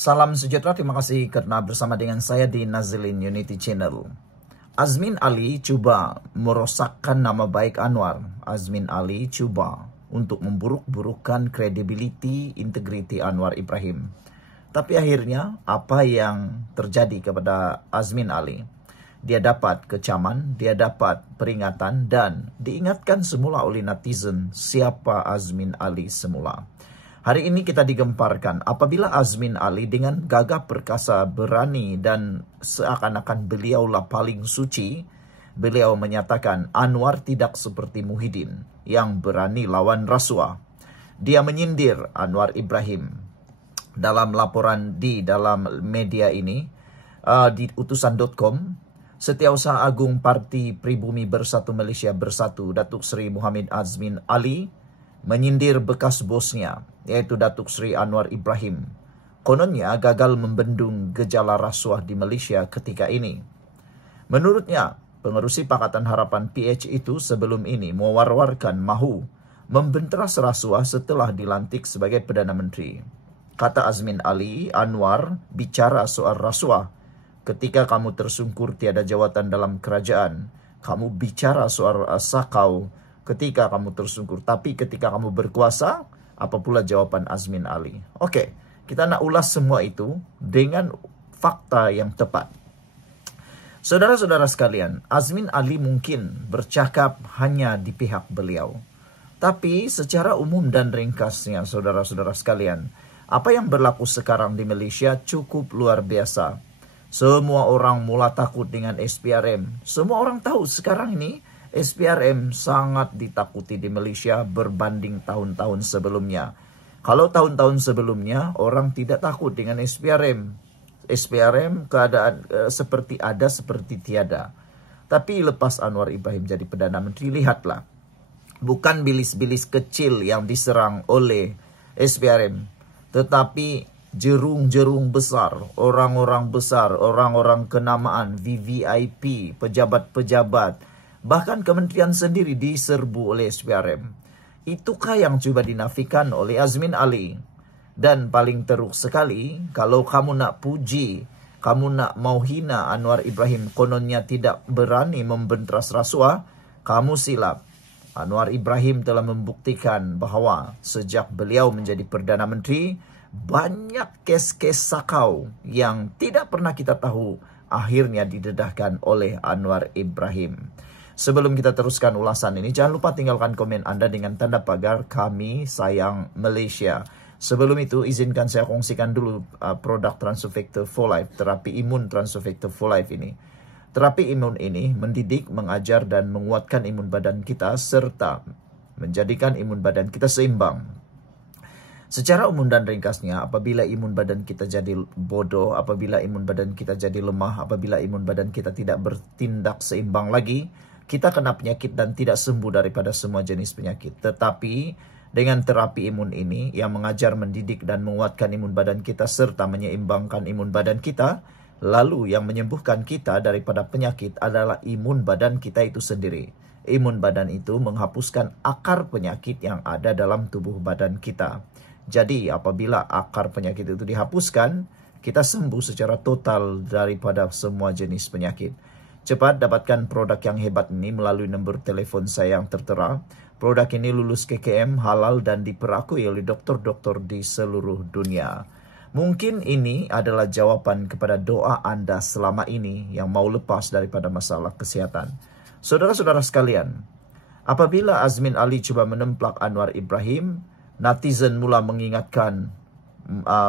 Salam sejahtera, terima kasih karena bersama dengan saya di Nazilin Unity Channel. Azmin Ali coba merosakkan nama baik Anwar. Azmin Ali coba untuk memburuk-burukkan kredibiliti, integriti Anwar Ibrahim. Tapi akhirnya apa yang terjadi kepada Azmin Ali? Dia dapat kecaman, dia dapat peringatan dan diingatkan semula oleh netizen siapa Azmin Ali semula. Hari ini kita digemparkan apabila Azmin Ali dengan gagah perkasa berani dan seakan-akan beliaulah paling suci, beliau menyatakan Anwar tidak seperti Muhyiddin yang berani lawan rasuah. Dia menyindir Anwar Ibrahim dalam laporan di dalam media ini di utusan.com. Setiausaha Agung Parti Pribumi Bersatu Malaysia Bersatu Datuk Seri Muhammad Azmin Ali menyindir bekas bosnya, yaitu Datuk Seri Anwar Ibrahim. Kononnya gagal membendung gejala rasuah di Malaysia ketika ini. Menurutnya, pengerusi Pakatan Harapan PH itu sebelum ini mewar-warkan mahu membenteras rasuah setelah dilantik sebagai Perdana Menteri. Kata Azmin Ali, Anwar bicara soal rasuah. Ketika kamu tersungkur tiada jawatan dalam kerajaan, kamu bicara soal sakau ketika kamu tersungkur. Tapi ketika kamu berkuasa, apa pula jawaban Azmin Ali? Oke, kita nak ulas semua itu dengan fakta yang tepat. Saudara-saudara sekalian, Azmin Ali mungkin bercakap hanya di pihak beliau. Tapi secara umum dan ringkasnya, saudara-saudara sekalian, apa yang berlaku sekarang di Malaysia cukup luar biasa. Semua orang mula takut dengan SPRM. Semua orang tahu sekarang ini SPRM sangat ditakuti di Malaysia berbanding tahun-tahun sebelumnya. Kalau tahun-tahun sebelumnya orang tidak takut dengan SPRM. SPRM keadaan seperti ada, seperti tiada. Tapi lepas Anwar Ibrahim jadi Perdana Menteri, lihatlah. Bukan bilis-bilis kecil yang diserang oleh SPRM. Tetapi jerung-jerung besar, orang-orang besar, orang-orang kenamaan, VVIP, pejabat-pejabat, bahkan kementerian sendiri diserbu oleh SPRM. Itukah yang coba dinafikan oleh Azmin Ali? Dan paling teruk sekali, kalau kamu nak puji, kamu nak mau hina Anwar Ibrahim, kononnya tidak berani membenteras rasuah, kamu silap. Anwar Ibrahim telah membuktikan bahawa sejak beliau menjadi Perdana Menteri, banyak kes-kes sakau yang tidak pernah kita tahu akhirnya didedahkan oleh Anwar Ibrahim. Sebelum kita teruskan ulasan ini, jangan lupa tinggalkan komen Anda dengan tanda pagar Kami Sayang Malaysia. Sebelum itu, izinkan saya kongsikan dulu produk Transofector for Life, terapi imun Transofector for Life ini. Terapi imun ini mendidik, mengajar, dan menguatkan imun badan kita, serta menjadikan imun badan kita seimbang. Secara umum dan ringkasnya, apabila imun badan kita jadi bodoh, apabila imun badan kita jadi lemah, apabila imun badan kita tidak bertindak seimbang lagi, kita kena penyakit dan tidak sembuh daripada semua jenis penyakit. Tetapi dengan terapi imun ini yang mengajar, mendidik dan menguatkan imun badan kita serta menyeimbangkan imun badan kita, lalu yang menyembuhkan kita daripada penyakit adalah imun badan kita itu sendiri. Imun badan itu menghapuskan akar penyakit yang ada dalam tubuh badan kita. Jadi apabila akar penyakit itu dihapuskan, kita sembuh secara total daripada semua jenis penyakit. Cepat dapatkan produk yang hebat ini melalui nombor telefon saya yang tertera. Produk ini lulus KKM, halal dan diperakui oleh doktor-doktor di seluruh dunia. Mungkin ini adalah jawaban kepada doa Anda selama ini yang mau lepas daripada masalah kesihatan. Saudara-saudara sekalian, apabila Azmin Ali cuba menemplak Anwar Ibrahim, netizen mula mengingatkan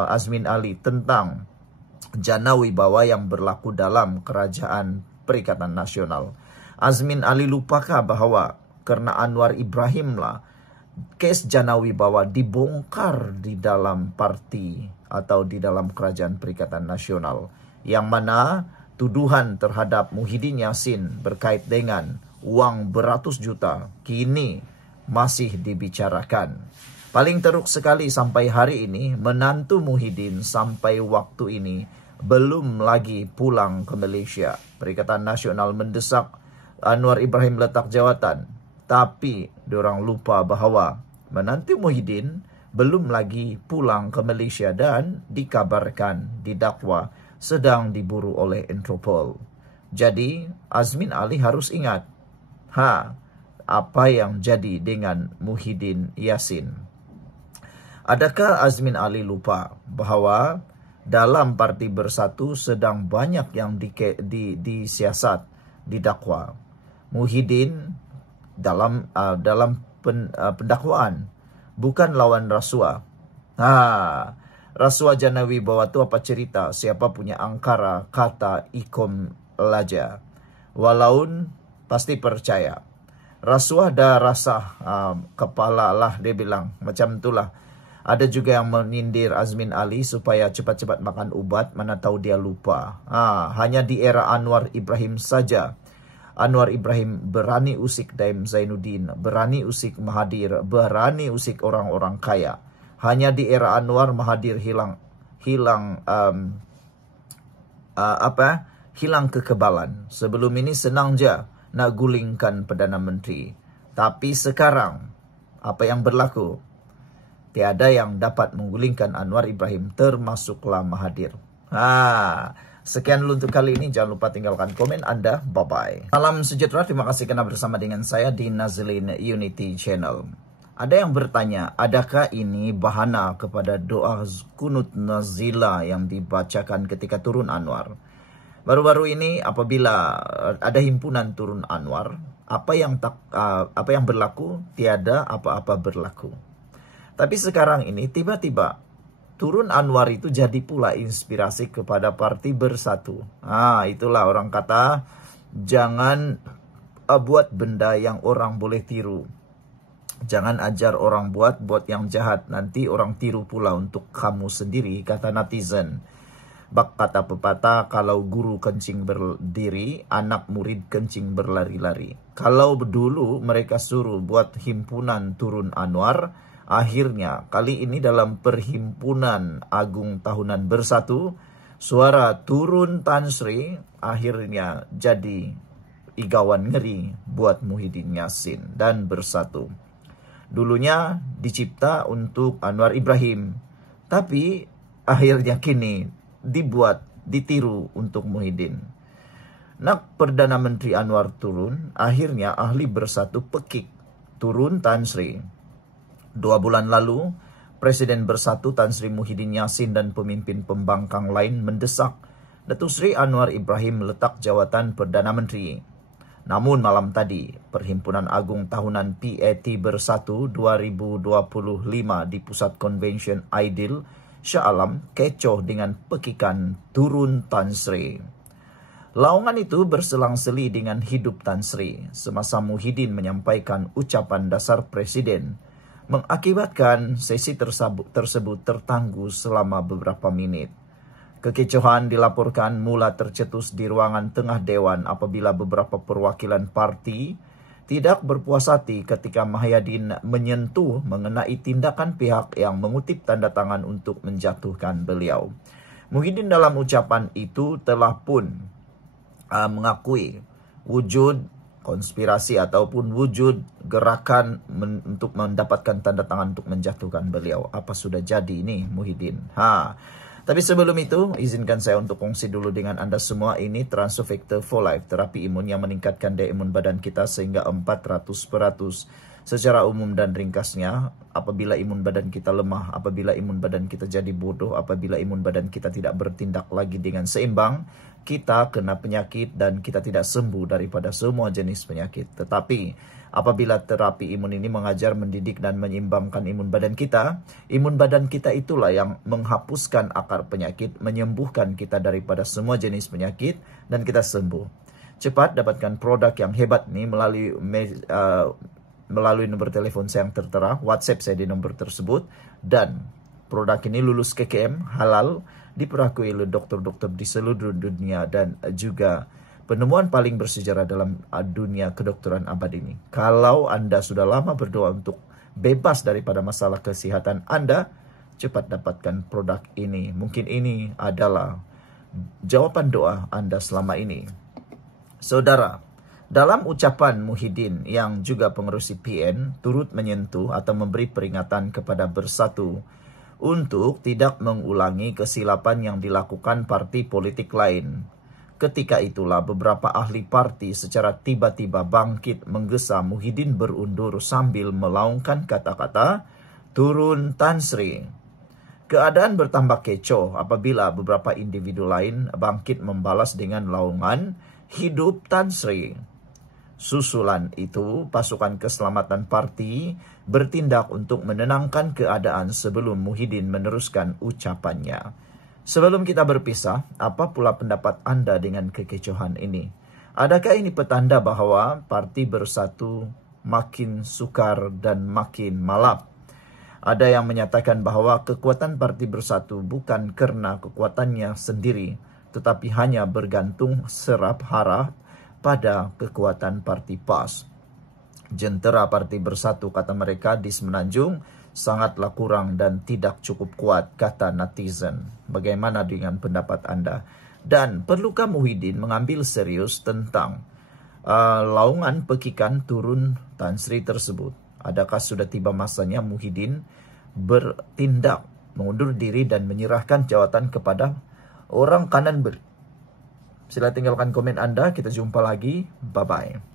Azmin Ali tentang jana wibawa yang berlaku dalam Kerajaan Perikatan Nasional. Azmin Ali lupakah bahawa kerana Anwar Ibrahim lah kes jana wibawa dibongkar di dalam parti atau di dalam Kerajaan Perikatan Nasional, yang mana tuduhan terhadap Muhyiddin Yassin berkait dengan wang beratus juta kini masih dibicarakan. Paling teruk sekali sampai hari ini, menantu Muhyiddin sampai waktu ini belum lagi pulang ke Malaysia. Perikatan Nasional mendesak Anwar Ibrahim letak jawatan. Tapi diorang lupa bahawa menantu Muhyiddin belum lagi pulang ke Malaysia dan dikabarkan didakwa sedang diburu oleh Interpol. Jadi Azmin Ali harus ingat, apa yang jadi dengan Muhyiddin Yassin. Adakah Azmin Ali lupa bahwa dalam Parti Bersatu sedang banyak yang disiasat, didakwa? Muhyiddin dalam pendakwaan bukan lawan rasuah. Rasuah Jana Wibawa itu apa cerita? Siapa punya angkara kata ikom laja. Walaun pasti percaya. Rasuah dah rasa kepala lah, dia bilang. Macam itulah. Ada juga yang menyindir Azmin Ali supaya cepat-cepat makan ubat, mana tahu dia lupa. Hanya di era Anwar Ibrahim saja. Anwar Ibrahim berani usik Daim Zainuddin, berani usik Mahathir, berani usik orang-orang kaya. Hanya di era Anwar Mahathir hilang kekebalan. Sebelum ini senang je nak gulingkan Perdana Menteri. Tapi sekarang apa yang berlaku? Tiada yang dapat menggulingkan Anwar Ibrahim, termasuklah Mahathir. Sekian dulu untuk kali ini. Jangan lupa tinggalkan komen Anda. Bye-bye. Salam sejahtera. Terima kasih karena bersama dengan saya di Nazlin Unity Channel. Ada yang bertanya, adakah ini bahana kepada doa kunut nazila yang dibacakan ketika turun Anwar? Baru-baru ini apabila ada himpunan turun Anwar, apa yang berlaku? Tiada apa-apa berlaku. Tapi sekarang ini tiba-tiba turun Anwar itu jadi pula inspirasi kepada Parti Bersatu. Itulah orang kata, jangan buat benda yang orang boleh tiru. Jangan ajar orang buat yang jahat. Nanti orang tiru pula untuk kamu sendiri, kata netizen. Bak kata pepatah, kalau guru kencing berdiri, anak murid kencing berlari-lari. Kalau dulu mereka suruh buat himpunan turun Anwar, akhirnya kali ini dalam Perhimpunan Agung Tahunan Bersatu, suara turun Tan Sri akhirnya jadi igawan ngeri buat Muhyiddin Yassin dan Bersatu. Dulunya dicipta untuk Anwar Ibrahim, tapi akhirnya kini ditiru untuk Muhyiddin. Nak Perdana Menteri Anwar turun, akhirnya ahli Bersatu pekik turun Tan Sri. 2 bulan lalu, Presiden Bersatu Tan Sri Muhyiddin Yassin dan pemimpin pembangkang lain mendesak Datuk Seri Anwar Ibrahim letak jawatan Perdana Menteri. Namun malam tadi, Perhimpunan Agung Tahunan PAT Bersatu 2025 di Pusat Konvensyen Aidil, Shah Alam, kecoh dengan pekikan turun Tan Sri. Laungan itu berselang-seli dengan hidup Tan Sri semasa Muhyiddin menyampaikan ucapan dasar Presiden, mengakibatkan sesi tersebut tertangguh selama beberapa menit. Kekecohan dilaporkan mula tercetus di ruangan tengah Dewan apabila beberapa perwakilan parti tidak berpuas hati ketika Muhyiddin menyentuh mengenai tindakan pihak yang mengutip tanda tangan untuk menjatuhkan beliau. Muhyiddin dalam ucapan itu telah pun mengakui wujud konspirasi ataupun wujud gerakan untuk mendapatkan tanda tangan untuk menjatuhkan beliau. Apa sudah jadi ini Muhyiddin? Tapi sebelum itu, izinkan saya untuk kongsi dulu dengan Anda semua. Ini Transofector for Life, terapi imun yang meningkatkan daya imun badan kita sehingga 400%. Secara umum dan ringkasnya, apabila imun badan kita lemah, apabila imun badan kita jadi bodoh, apabila imun badan kita tidak bertindak lagi dengan seimbang, kita kena penyakit dan kita tidak sembuh daripada semua jenis penyakit. Tetapi apabila terapi imun ini mengajar, mendidik dan menyeimbangkan imun badan kita itulah yang menghapuskan akar penyakit, menyembuhkan kita daripada semua jenis penyakit dan kita sembuh. Cepat dapatkan produk yang hebat nih melalui nomor telepon saya yang tertera, WhatsApp saya di nomor tersebut, dan produk ini lulus KKM, halal, diperakui oleh dokter-dokter di seluruh dunia dan juga penemuan paling bersejarah dalam dunia kedokteran abad ini. Kalau Anda sudah lama berdoa untuk bebas daripada masalah kesehatan Anda, cepat dapatkan produk ini. Mungkin ini adalah jawaban doa Anda selama ini. Saudara, Dalam ucapan Muhyiddin yang juga pengurus CPN turut menyentuh atau memberi peringatan kepada Bersatu untuk tidak mengulangi kesilapan yang dilakukan parti politik lain. Ketika itulah beberapa ahli parti secara tiba-tiba bangkit menggesa Muhyiddin berundur sambil melaungkan kata-kata, "Turun Tan Sri." Keadaan bertambah kecoh apabila beberapa individu lain bangkit membalas dengan laungan, "Hidup Tan Sri." Susulan itu, pasukan keselamatan parti bertindak untuk menenangkan keadaan sebelum Muhyiddin meneruskan ucapannya. Sebelum kita berpisah, apa pula pendapat Anda dengan kekecohan ini? Adakah ini petanda bahwa parti Bersatu makin sukar dan makin malap? Ada yang menyatakan bahwa kekuatan parti Bersatu bukan karena kekuatannya sendiri, tetapi hanya bergantung serap harap pada kekuatan parti PAS. Jentera parti Bersatu, kata mereka, di Semenanjung sangatlah kurang dan tidak cukup kuat, kata netizen. Bagaimana dengan pendapat Anda? Dan perlukah Muhyiddin mengambil serius tentang laungan pekikan turun Tan Sri tersebut? Adakah sudah tiba masanya Muhyiddin bertindak, mengundur diri dan menyerahkan jawatan kepada orang kanan Sila tinggalkan komen Anda. Kita jumpa lagi. Bye-bye.